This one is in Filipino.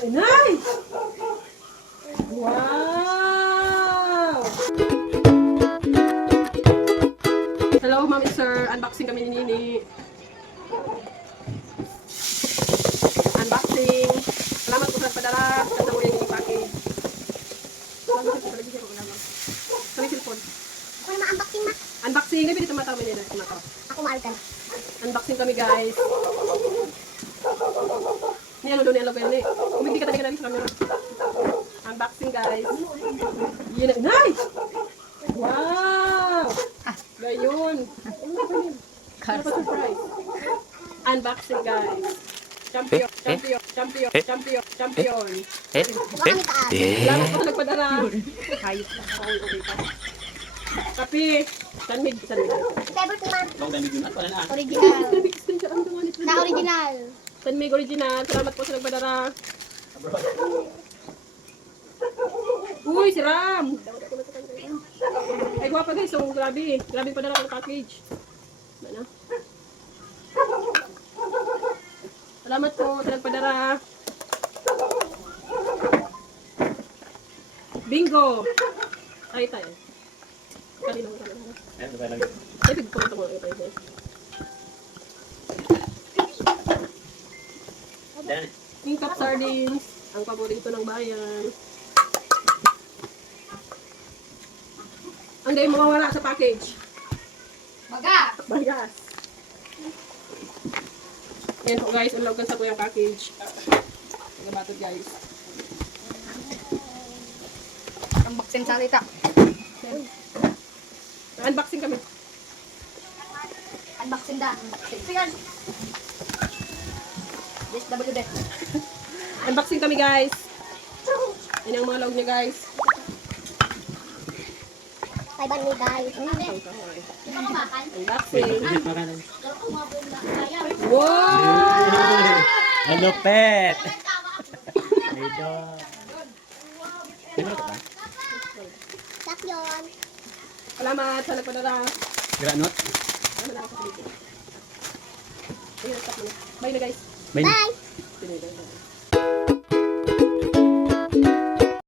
Inay! Wow! Hello, Ma'am and Sir. Unboxing kami ni Nini. Unboxing. Salamat po sa padala. Ganda mo yung package. Kami cellphone. Ako na ma-unboxing ma. Unboxing. Gabi dito mata kami nila. Ako maalkan. Unboxing kami, guys. Ni ano doon ni Alo Bene. Umigdi ka talaga namin sa camera. Unboxing, guys. Yun na. Inay! Wow! Gayon. Ano pa surprise? Unboxing, guys. Champion. Huwag kami taas. Salamat po sa nagpadala. Hayop na. Okay pa. Kapi. Sanmig. Favorite ni ma. Original. Original. Na original. Sanmig original. Salamat po sa nagpadala. Uy, si Ram. Ay, guwapa guys. So, grabe. Grabe padala ng package. Ano? Salamat po sa nagpadala. Bingo! Ay, tayo. Kanina ko talaga. Ay, bigpunta ko lang tayo. King Cup Sardines. Ang paborito ng bayan. Ang gayon mawawala sa package. Bagas. Yan po guys, unlogan sa po yung package. Nagabatod guys. Unboxing salita. Unboxing kami. Unboxing da. Sige. Yes, WD. Unboxing kami guys. Yan ang mga log niya guys. Taiban ni guys. Unboxing. Wow! Ang lupet! Sak yun. Salamat sa nagpadala. Granot? Bye na guys. Bye. Bye. Bye.